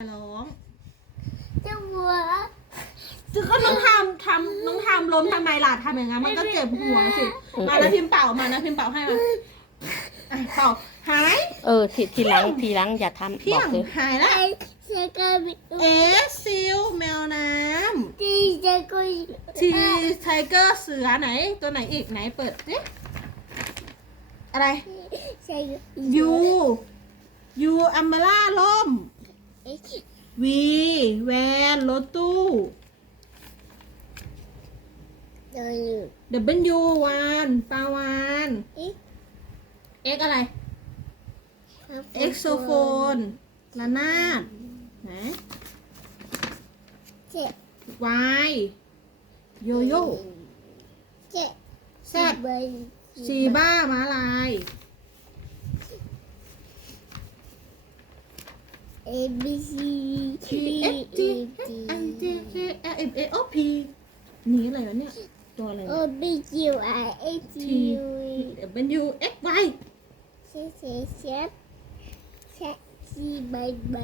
ร้องเจ้าวัวคือก็น้องทำทำน้องทำล้มทำไมล่ะทำอย่างนั้นมันก็เจ็บหัวสิ มาแล้วพิมพ์เป่ามานะพิมพ์เป่าให้มาอะเป่าหาย เออทีทีหลังทีหลังอย่าทำเพีบยอกงเลยหายแล้วไอ้เจ้าก็มีเอสซิลแมวน้ที่เจ้าก็ำทีไทเกอร์เสือไหน ตัวไหนอีกไหนเปิดสิอะไรใช่ยูยูอัมเบล่าล่มเอ๊ะ วีแวนรถตู้เดินอยู่ W วานปลาวานเอ๊ะ X อะไร เอ็กโซโฟนระนาดไหนเจ็ด Y โยโย่เจ็ดแซดเบอร์ซีบ้าม้าลาย เอ B C T F G H I J K L M N O P นี่อะไรวะเนี่ย ตัวอะไร O B Q I A T U W X Y เชฟเชฟเชฟเชฟที่ใบใบ